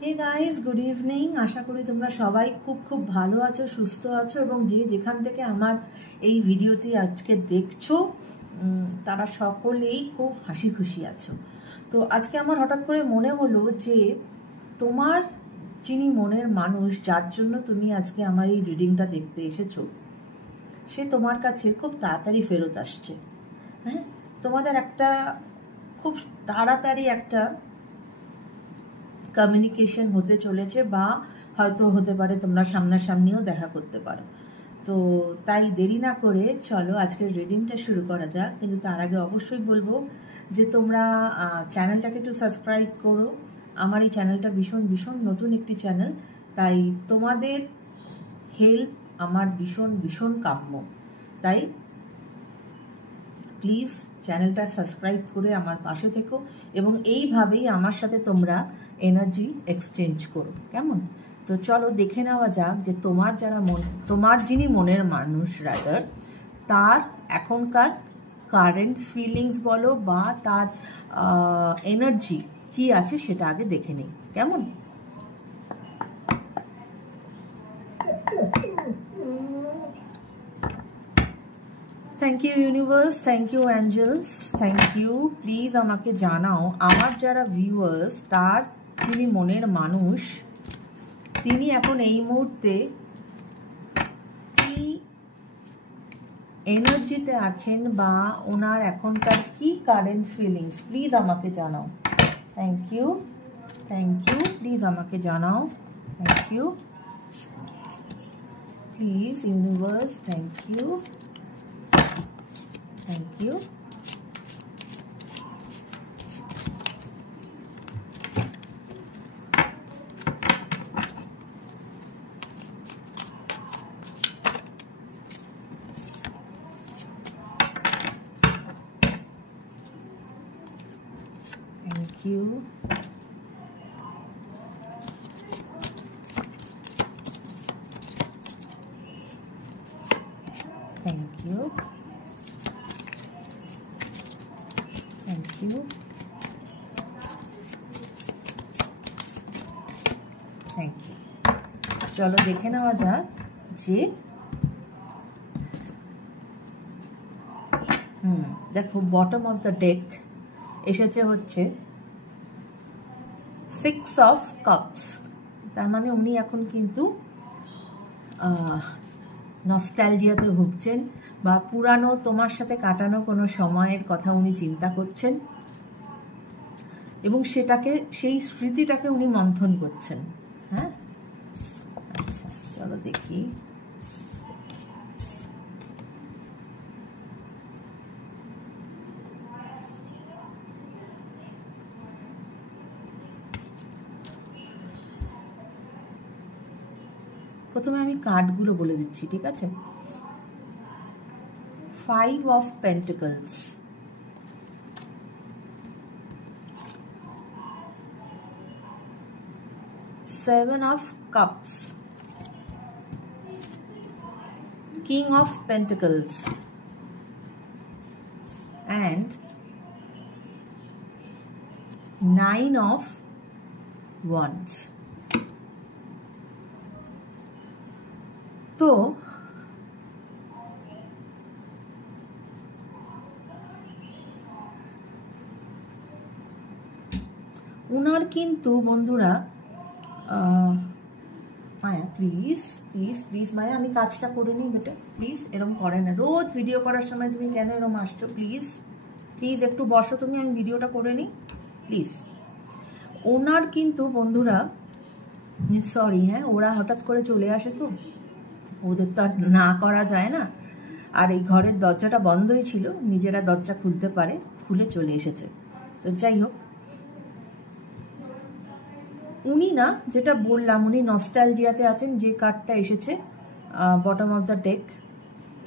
হে guys, good evening. আশা করি তোমরা সবাই খুব খুব ভালো আছো, সুস্থ আছো এবং যে যেখান থেকে আমার এই ভিডিওটি আজকে দেখছো তারা সকলেই খুব হাসি খুশি আছো। তো আজকে আমার হঠাৎ করে মনে হলো যে তোমার যিনি মনের মানুষ, যার জন্য তুমি আজকে আমার এই রিডিংটা দেখতে এসেছো, সে তোমার কাছে খুব তাড়াতাড়ি ফেরত আসছে। হ্যাঁ, তোমাদের একটা খুব তাড়াতাড়ি একটা কমিউনিকেশন হতে চলেছে, বা হয়তো হতে পারে তোমরা সামনাসামনিও দেখা করতে পারো। তো তাই দেরি না করে চলো আজকের রিডিংটা শুরু করা যাক। কিন্তু তার আগে অবশ্যই বলবো যে তোমরা চ্যানেলটাকে একটু সাবস্ক্রাইব করো। আমার এই চ্যানেলটা ভীষণ ভীষণ নতুন একটি চ্যানেল, তাই তোমাদের হেল্প আমার ভীষণ ভীষণ কাম্য। তাই প্লিজ চ্যানেলটা সাবস্ক্রাইব করে আমার পাশে থেকো এবং এইভাবেই আমার সাথে তোমরা এনার্জি এক্সচেঞ্জ করো, কেমন? তো চলো দেখে নেওয়া যাক যে তোমার যিনি মনের মানুষ রাদার, তার এখনকার কারেন্ট ফিলিংস বলো বা তার এনার্জি কি আছে সেটা আগে দেখে নেই, কেমন? Thank you universe, thank you angels, thank you. Please আমাকে জানাও আমার যারা ভিউয়ার্স, তার যিনি মনের মানুষ, তিনি এখন এই মুহূর্তে কি এনার্জিতে আছেন বা ওনার এখনকার কি কারেন্ট ফিলিংস, প্লিজ আমাকে জানাও। Thank you, thank you. Please আমাকে জানাও। Thank you, please universe. Thank you, thank you. Thank you. Thank you. Thank you. Thank you. চলো দেখে নেওয়া যাক যে দেখো বটম অফ দ্য ডেক এসেছে হচ্ছে 6 অফ কাপস। তার মানে উনি এখন কিন্তু নস্টালজিয়াতে ভুগছেন বা পুরানো তোমার সাথে কাটানো কোনো সময়ের কথা উনি চিন্তা করছেন এবং সেই স্মৃতিটাকে উনি মন্থন করছেন। হ্যাঁ, আচ্ছা চলো দেখি। প্রথমে আমি কার্ডগুলো বলে দিচ্ছি, ঠিক আছে? 5 of pentacles, 7 of cups, king of pentacles and 9 of wands. তো উনার কিন্তু বন্ধুরা মায়া, প্লিজ প্লিজ প্লিজ মায়া, আমি কাজটা করে নিই বেটা, প্লিজ। এরকম করে না, রোজ ভিডিও করার সময় তুমি কেন এরকম আসছো? প্লিজ প্লিজ একটু বসো তুমি, আমি ভিডিওটা করে নিই প্লিজ। ওনার কিন্তু বন্ধুরা, সরি হ্যাঁ, ওরা হঠাৎ করে চলে আসে তো ওদের তো আর না করা যায় না। আর এই ঘরের দরজাটা বন্ধই ছিল, নিজেরা দরজা খুলতে পারে, খুলে চলে এসেছে। তো যাই হোক, উনি না, যেটা বললাম, উনি নস্টালজিয়াতে আছেন। যে কার্ডটা এসেছে বটম অফ দ্য ডেক,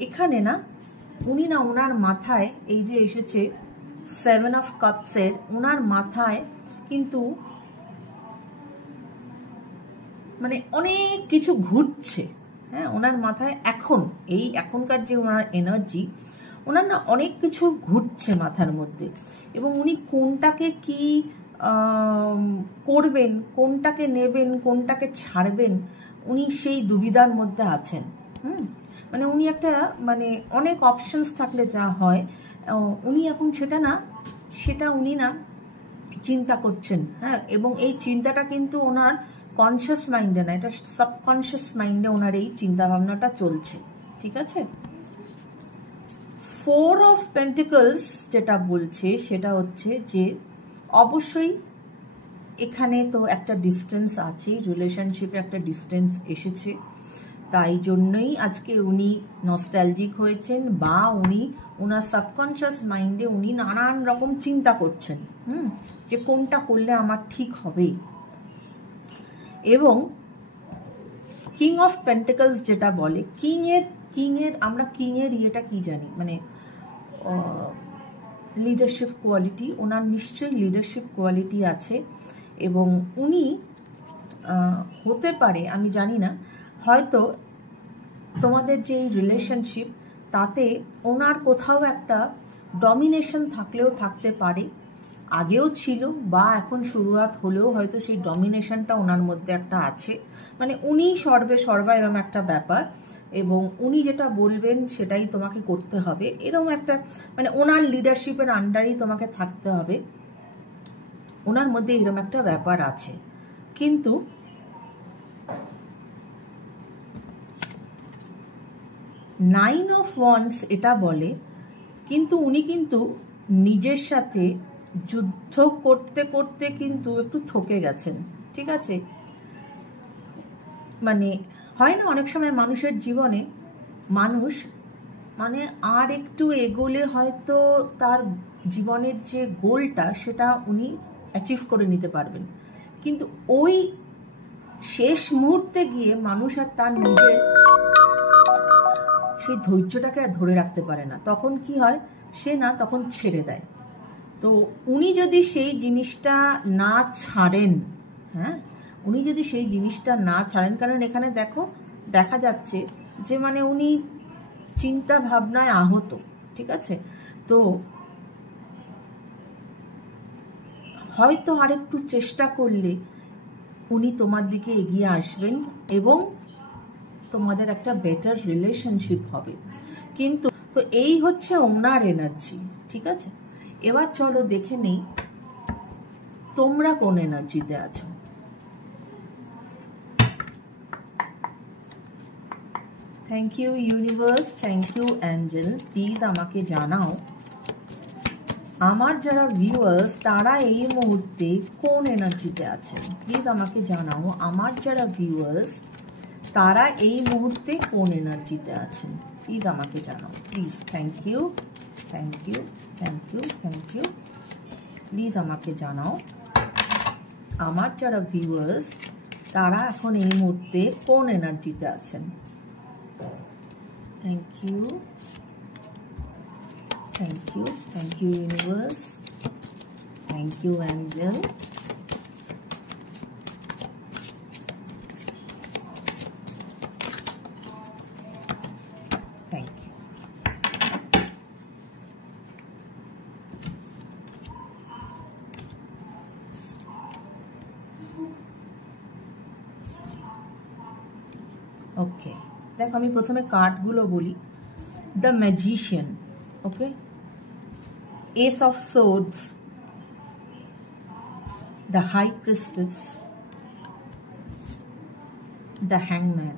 এখানে না উনি না, ওনার মাথায় এই যে এসেছে 7 অফ কাপসের, ওনার মাথায় কিন্তু মানে অনেক কিছু ঘুরছে। হ্যাঁ, ওনার মাথায় এখনকার যে ওনার এনার্জি, ওনার না অনেক কিছু ঘুরছে মাথার মধ্যে এবং উনি কোনটাকে কি করবেন, কোনটাকে নেবেন, কোনটাকে ছাড়বেন, উনি সেই দুবিধার মধ্যে আছেন। মানে উনি একটা, মানে অনেক অপশনস থাকলে যা হয়, উনি এখন সেটা উনি না চিন্তা করছেন। হ্যাঁ, এবং এই চিন্তাটা কিন্তু ওনার কনসিয়াস মাইন্ডে না, এটা সাবকনসিয়াস মাইন্ডে ওনার এই চিন্তা ভাবনাটা চলছে। ঠিক আছে। 4 অফ পেন্টিকলস যেটা বলছে সেটা হচ্ছে যে অবশ্যই এখানে তো একটা ডিস্টেন্স আছে, রিলেশনশিপে একটা ডিস্টেন্স এসেছে, তাই জন্যই আজকে উনি নস্টালজিক হয়েছেন, বা উনি ওনার সাবকনশিয়াস মাইন্ডে উনি নানান রকম চিন্তা করছেন যে কোনটা করলে আমার ঠিক হবে। এবং কিং অফ পেন্টিকলস যেটা বলে, কিংয়ের আমরা কিংয়ের ইয়েটা কি জানি, মানে লিডারশিপ কোয়ালিটি, ওনার নিশ্চয়ই লিডারশিপ কোয়ালিটি আছে। এবং উনি হতে পারে, আমি জানি না, হয়তো তোমাদের যে রিলেশনশিপ তাতে ওনার কোথাও একটা ডমিনেশন থাকলেও থাকতে পারে, আগেও ছিল বা এখন শুরুয়াত হলেও হয়তো সেই ডমিনেশনটা ওনার মধ্যে একটা আছে। মানে উনি সর্বা এরম একটা ব্যাপার, এবং উনি যেটা বলবেন সেটাই তোমাকে করতে হবে, এরকম একটা, মানে ওনার লিডারশিপের আন্ডারেই তোমাকে থাকতে হবে, ওনার মধ্যে এরকম একটা ব্যাপার আছে। কিন্তু নাইন অফ ওয়ান্স এটা বলে, কিন্তু উনি কিন্তু নিজের সাথে যুদ্ধ করতে করতে কিন্তু একটু থকে গেছেন। ঠিক আছে। মানে হয় না অনেক সময় মানুষের জীবনে, মানুষ মানে আর একটু এগোলে হয়তো তার জীবনের যে গোলটা সেটা উনি অ্যাচিভ করে নিতে পারবেন, কিন্তু ওই শেষ মুহূর্তে গিয়ে মানুষ আর তার নিজের সেই ধৈর্যটাকে আর ধরে রাখতে পারে না। তখন কি হয়, সে না তখন ছেড়ে দেয়। তো উনি যদি সেই জিনিসটা না ছাড়েন, হ্যাঁ, উনি যদি সেই জিনিসটা না ছাড়েন, কারণ এখানে দেখা যাচ্ছে যে মানে উনি চিন্তা ভাবনায় আহত। ঠিক আছে। তো হয়তো আরেকটু চেষ্টা করলে উনি তোমার দিকে এগিয়ে আসবেন এবং তোমাদের একটা বেটার রিলেশনশিপ হবে। কিন্তু তো এই হচ্ছে ওনার এনার্জি। ঠিক আছে। এবার চলো দেখে নেই তোমরা কোন এনার্জিতে আছো। Thank you universe, thank you angel. Please আমাকে জানাও আমার যারা ভিউয়ার্স তারা এই মুহূর্তে কোন এনার্জিতে আছেন। প্লিজ আমাকে জানাও আমার যারা ভিউয়ার্স তারা এই মুহূর্তে কোন এনার্জিতে আছেন। প্লিজ আমাকে জানাও, please. Thank you, thank you, thank you, thank you. Please আমাকে জানাও আমার যারা ভিউয়ার্স তারা এখন এই মুহূর্তে কোন এনার্জিতে আছেন। Thank you, thank you, thank you universe, thank you angel. Thank you. Okay, দেখো আমি প্রথমে কার্ডগুলো বলি। The magician, okay, Ace of Swords, the High Priestess, the Hangman.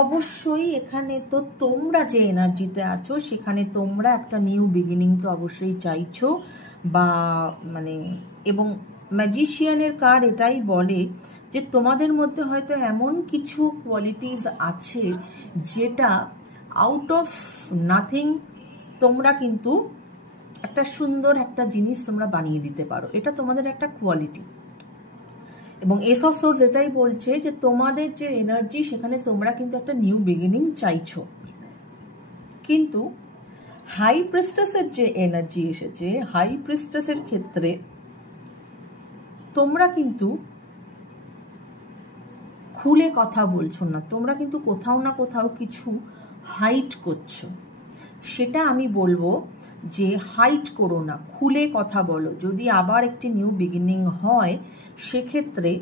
অবশ্যই এখানে তো তোমরা যে এনার্জিতে আছো সেখানে তোমরা একটা নিউ বিগিনিং তো অবশ্যই চাইছো, বা মানে, এবং ম্যাজিশিয়ানের কার্ড এটাই বলে যে তোমাদের মধ্যে হয়তো এমন কিছু কোয়ালিটিস আছে যেটা আউট অফ নাথিং তোমরা কিন্তু একটা সুন্দর একটা জিনিস তোমরা বানিয়ে দিতে পারো, এটা তোমাদের একটা কোয়ালিটি। এবং এস অফ সোর্স এটাই বলছে যে তোমাদের যে এনার্জি সেখানে তোমরা কিন্তু একটা নিউ বিগিনিং চাইছো। কিন্তু হাই প্রিস্টেসের যে এনার্জি এসেছে, হাই প্রিস্টেসের ক্ষেত্রে তোমরা কিন্তু খুলে কথা বলছো না, তোমরা কিন্তু কোথাও না কোথাও কিছু হাইড করছো। সেটা আমি বলবো যে হাইড করো না, খুলে কথা বলো। যদি আবার একটি নিউ বিগিনিং হয় সেক্ষেত্রে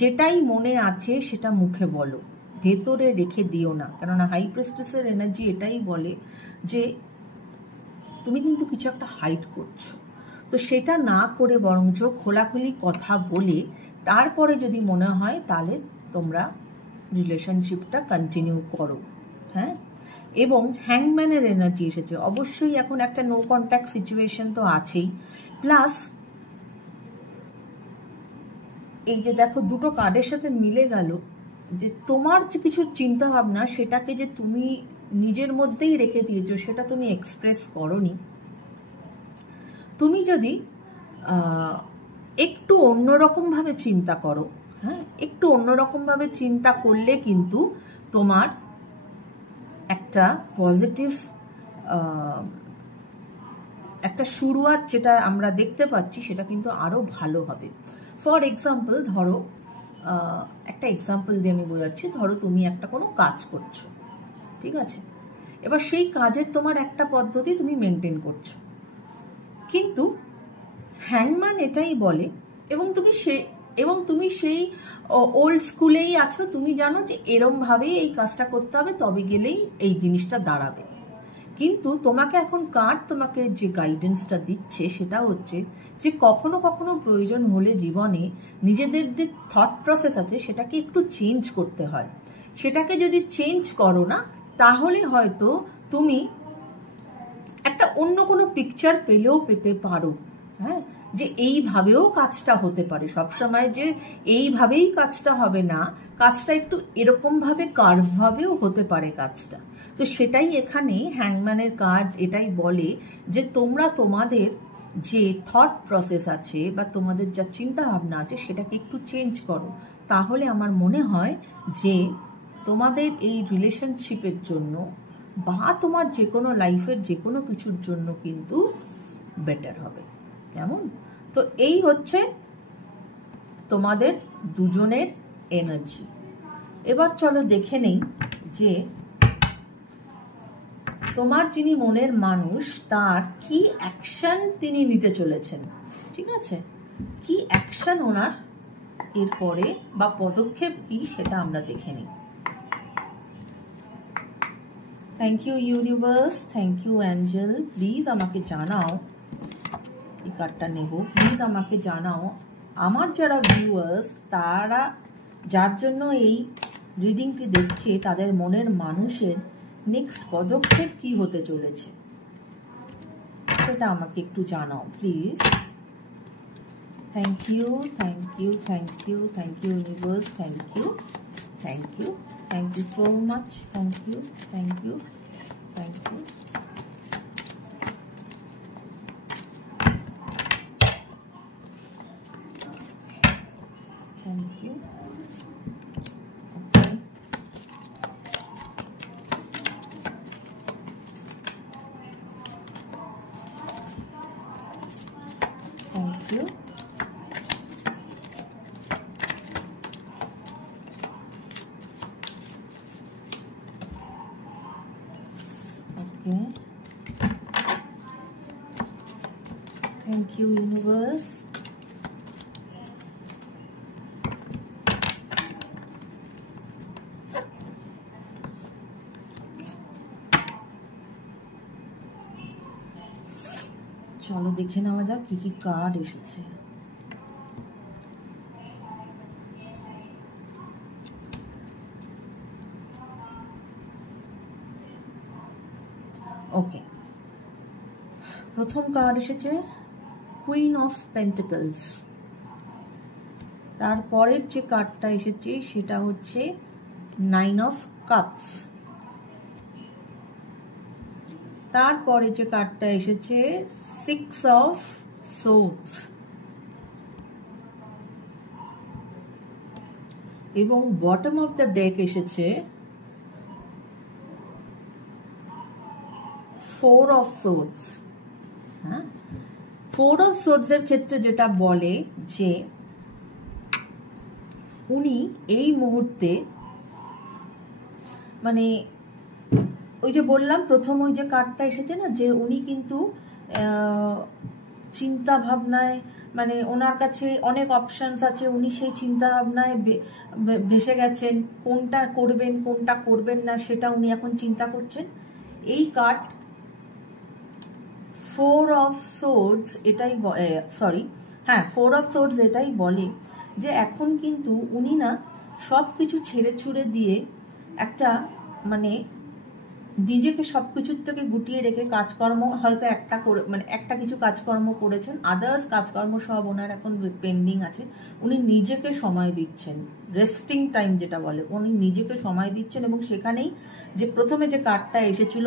যেটাই মনে আছে সেটা মুখে বলো, ভেতরে রেখে দিও না। কেননা হাই প্রেস্টিসের এনার্জি এটাই বলে যে তুমি কিন্তু কিছু একটা হাইড করছো, তো সেটা না করে বরঞ্চ খোলাখুলি কথা বলে তারপরে যদি মনে হয় তাহলে তোমরা রিলেশনশিপটা কন্টিনিউ করো। হ্যাঁ, এবং হ্যাংম্যানের এনার্জি এসেছে। অবশ্যই এখন একটা নো কন্ট্যাক্ট সিচুয়েশন তো আছেই, প্লাস এই যে দেখো দুটো কার্ডের সাথে মিলে গেল যে তোমার যে কিছু চিন্তা ভাবনা সেটাকে যে তুমি নিজের মধ্যেই রেখে দিয়েছো, সেটা তুমি এক্সপ্রেস করোনি। তুমি যদি একটু অন্যরকমভাবে চিন্তা করো, হ্যাঁ, একটু অন্যরকমভাবে চিন্তা করলে কিন্তু তোমার একটা পজিটিভ একটা শুরুয়াত যেটা আমরা দেখতে পাচ্ছি সেটা কিন্তু আরও ভালো হবে। ফর এক্সাম্পল ধরো, একটা এক্সাম্পল দিয়ে আমি বোঝাচ্ছি। ধরো তুমি একটা কোনো কাজ করছো, ঠিক আছে, এবার সেই কাজের তোমার একটা পদ্ধতি তুমি মেনটেন করছো, কিন্তু হ্যাংম্যান এটাই বলে, এবং তুমি সেই ওল্ড স্কুলেই আছো, তুমি জানো যে এরমভাবেই এই কাজটা করতে হবে, তবে গেলেই এই জিনিসটা দাঁড়াবে। কিন্তু তোমাকে এখন কার্ড তোমাকে যে গাইডেন্সটা দিচ্ছে সেটা হচ্ছে যে কখনো কখনো প্রয়োজন হলে জীবনে নিজেদের যে থট প্রসেস আছে সেটাকে একটু চেঞ্জ করতে হয়। সেটাকে যদি চেঞ্জ করো না তাহলে হয়তো তুমি একটা অন্য কোনো পিকচার পেলেও পেতে পারো। হ্যাঁ, যে এইভাবেও কাজটা হতে পারে, সবসময় যে এইভাবেই কাজটা হবে না, কাজটা একটু এরকমভাবে কার্ভভাবেও হতে পারে কাজটা। তো সেটাই এখানে হ্যাংম্যানের কার্ড এটাই বলে যে তোমরা তোমাদের যে থট প্রসেস আছে বা তোমাদের যা চিন্তা ভাবনা আছে সেটাকে একটু চেঞ্জ করো, তাহলে আমার মনে হয় যে তোমাদের এই রিলেশনশিপের জন্য বা তোমার যে কোনো লাইফের যে কোনো কিছুর জন্য কিন্তু বেটার হবে। কেমন? তো এই হচ্ছে তোমাদের দুজনের এনার্জি। এবার চলো দেখে নেই যে তোমার যিনি মনের মানুষ তার কি অ্যাকশন তিনি নিতে চলেছেন। ঠিক আছে, কি অ্যাকশন ওনার এরপরে বা পদক্ষেপ কি সেটা আমরা দেখে নিই। Thank you universe, thank you angel. Please আমাকে জানাও, এই কার্ডটা নেব, প্লিজ আমাকে জানাও আমার যারা ভিউয়ার্স তারা যার জন্য এই রিডিংটি দেখছে তাদের মনের মানুষের নেক্সট পদক্ষেপ কি হতে চলেছে সেটা আমাকে একটু জানাও please. Thank you, thank you, thank you, thank you universe, thank you, thank you, thank you so much, thank you, thank you, thank you. Thank you. Okay. Thank you. Okay. Thank you, universe. চলো দেখে নেওয়া যাক কি কি card এসেছে। ওকে, প্রথম card এসেছে queen of pentacles. তারপরের যে কার্ডটা এসেছে সেটা হচ্ছে 9 অফ কাপস। তারপরে যে কার্ডটা এসেছে 6 অফ সোর্ডস। এবং বটম অফ দ্য ডেক এসেছে 4 অফ সোর্ডস। হ্যাঁ, 4 অফ সোর্ডস এর ক্ষেত্রে যেটা বলে যে উনি এই মুহূর্তে মানে ওই যে বললাম প্রথম ওই যে কার্ডটা এসেছে না, যে উনি কিন্তু চিন্তা ভাবনায়, মানে ওনার কাছে অনেক অপশনস আছে, উনি সেই চিন্তা ভাবনায় ভেসে গেছেন, কোনটা করবেন কোনটা করবেন না সেটা উনি এখন চিন্তা করছেন। এই কার্ড 4 অফ সোর্ডস এটাই ফোর অফ সোর্ডস এটাই বলে যে এখন কিন্তু উনি না সব কিছু ছেড়ে ছুড়ে দিয়ে একটা মানে নিজেকে সব কিছুর থেকে গুটিয়ে রেখে কাজকর্ম হয়তো একটা কিছু কাজকর্ম করেছেন, আদার্স কাজকর্ম সব ওনার এখন পেন্ডিং আছে। উনি নিজেকে সময় দিচ্ছেন, রেস্টিং টাইম যেটা বলে, উনি নিজেকে সময় দিচ্ছেন। এবং সেখানেই যে প্রথমে যে কার্ডটা এসেছিল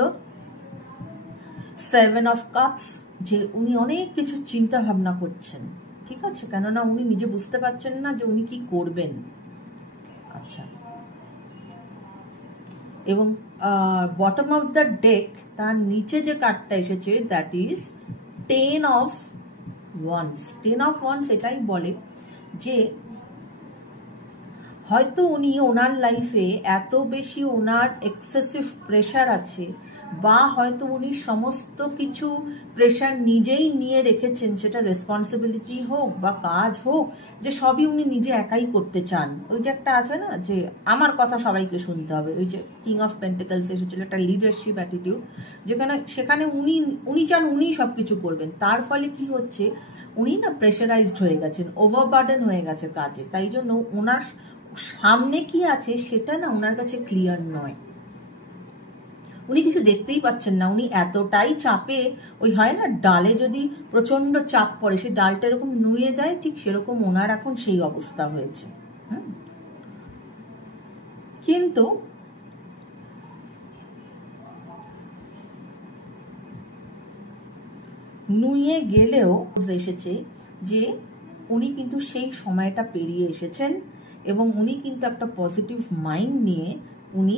7 অফ কাপস, যে উনি অনেক কিছু চিন্তা ভাবনা করছেন, ঠিক আছে, কেননা উনি নিজে বুঝতে পারছেন না যে উনি কি করবেন। আচ্ছা, এবং বটম অফ দ্য ডেক তার নিচে যে কার্ডটা এসেছে that is 10 of wands. 10 of wands এটাই বলে যে হয়তো উনি ওনার লাইফে এত বেশি ওনার এক্সেসিভ প্রেশার আছে, বা হয়তো উনি সমস্ত কিছু প্রেশার নিজেই নিয়ে রেখেছেন, সেটা রেসপন্সিবিলিটি হোক বা কাজ হোক, যে সবই উনি নিজে একাই করতে চান। ওই যে একটা আছে না যে আমার কথা সবাইকে শুনতে হবে, ওই যে কিং অফ পেন্টিকলস এসেছিল, একটা লিডারশিপ অ্যাটিটিউড, সেখানে উনি চান উনি সবকিছু করবেন। তার ফলে কি হচ্ছে, উনি না প্রেশারাইজড হয়ে গেছেন, ওভারবার্ডেন হয়ে গেছে কাজে, তাই জন্য ওনার সামনে কি আছে সেটা না ওনার কাছে ক্লিয়ার নয়, উনি কিছু দেখতেই পাচ্ছেন না। উনি এতটাই চাপে, ওই হয় না ডালে যদি প্রচন্ড চাপ পড়ে সেই ডালটা এরকম নুয়ে যায়, ঠিক সেরকম ওনার এখন সেই অবস্থা হয়েছে। কিন্তু নুয়ে গেলেও এসেছে যে উনি কিন্তু সেই সময়টা পেরিয়ে এসেছেন, এবং উনি কিন্তু একটা পজিটিভ মাইন্ড নিয়ে উনি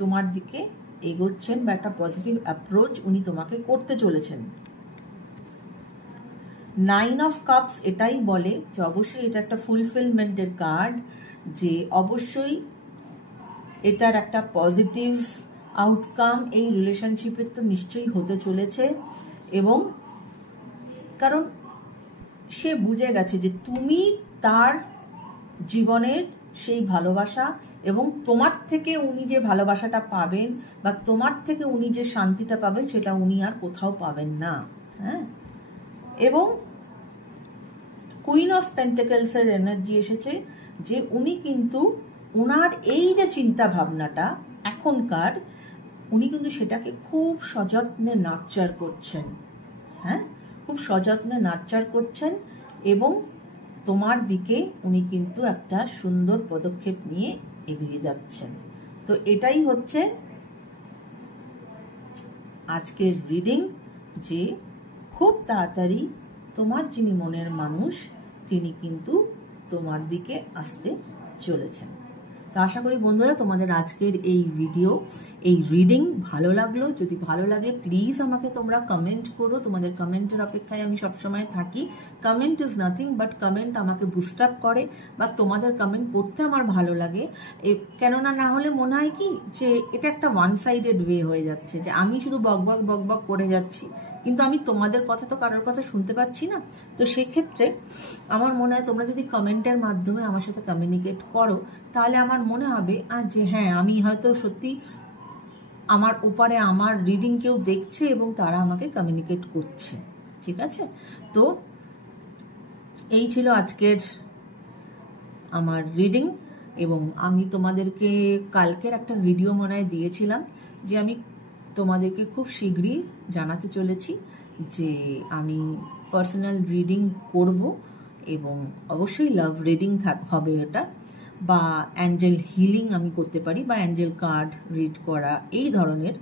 তোমার দিকে এগোচ্ছেন, বা একটা পজিটিভ অ্যাপ্রোচ উনি তোমাকে করতে চলেছেন। 9 অফ কাপস এটাই বলে যে অবশ্যই এটা একটা ফুলফিলমেন্টের কার্ড, যে অবশ্যই এটার একটা পজিটিভ আউটকাম এই রিলেশনশিপের তো নিশ্চয়ই হতে চলেছে। এবং কারণ সে বুঝে গেছে যে তুমি তার জীবনের সেই ভালোবাসা, এবং তোমার থেকে উনি যে ভালোবাসাটা পাবেন বা তোমার থেকে উনি যে শান্তিটা পাবেন সেটা উনি আর কোথাও পাবেন না। হ্যাঁ, এবং কুইন অফ পেন্টিকলস এর এনার্জি এসেছে যে উনি কিন্তু ওনার এই যে চিন্তা ভাবনাটা এখনকার, উনি কিন্তু সেটাকে খুব সযত্নে নার্চার করছেন। হ্যাঁ, খুব সযত্নে নার্চার করছেন, এবং তোমার দিকে উনি কিন্তু একটা সুন্দর পদক্ষেপ নিয়ে এগিয়ে যাচ্ছেন। তো এটাই হচ্ছে আজকের রিডিং, যে খুব তাড়াতাড়ি তোমার যিনি মনের মানুষ তিনি কিন্তু তোমার দিকে আসতে চলেছেন। তো আশা করি বন্ধুরা তোমাদের আজকের এই ভিডিও, এই রিডিং ভালো লাগলো। যদি ভালো লাগে প্লিজ আমাকে তোমরা কমেন্ট করো, তোমাদের কমেন্টের অপেক্ষায় আমি সবসময় থাকি। Comment is nothing but comment আমাকে বুস্ট আপ করে, বা তোমাদের কমেন্ট পড়তে আমার ভালো লাগে। কেননা না হলে মনে হয় কি যে এটা একটা ওয়ান সাইডেড ওয়ে হয়ে যাচ্ছে, যে আমি শুধু বকবক বকবক করে যাচ্ছি, কিন্তু আমি তোমাদের কথা তো কারোর কথা শুনতে পাচ্ছি না। তো সেক্ষেত্রে আমার মনে হয় তোমরা যদি কমেন্টের মাধ্যমে আমার সাথে কমিউনিকেট করো, তাহলে আমার মনে হবে যে হ্যাঁ, আমি হয়তো সত্যি আমার ওপারে আমার রিডিং কেউ দেখছে এবং তারা আমাকে কমিউনিকেট করছে। ঠিক আছে, তো এই ছিল আজকের আমার রিডিং। এবং আমি তোমাদেরকে কালকের একটা ভিডিও মনে হয় দিয়েছিলাম, যে আমি তোমাদেরকে খুব শীঘ্রই জানাতে চলেছি যে আমি পার্সোনাল রিডিং করব, এবং অবশ্যই লাভ রিডিং হবে এটা, বা অ্যাঞ্জেল হিলিং আমি করতে পারি, বা অ্যাঞ্জেল কার্ড রিড করা এই ধরনের।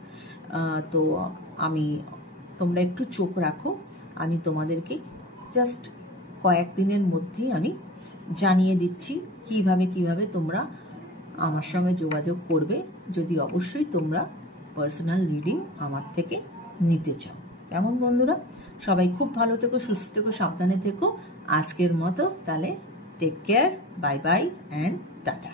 তো তোমরা একটু চোখ রাখো, আমি তোমাদেরকে জাস্ট কয়েকদিনের মধ্যেই আমি জানিয়ে দিচ্ছি কিভাবে তোমরা আমার সঙ্গে যোগাযোগ করবে, যদি অবশ্যই তোমরা পার্সোনাল রিডিং আমার থেকে নিতে চাও। কেমন বন্ধুরা, সবাই খুব ভালো থেকো, সুস্থ থেকো, সাবধানে থেকো। আজকের মতো তাহলে take care, bye bye and tata.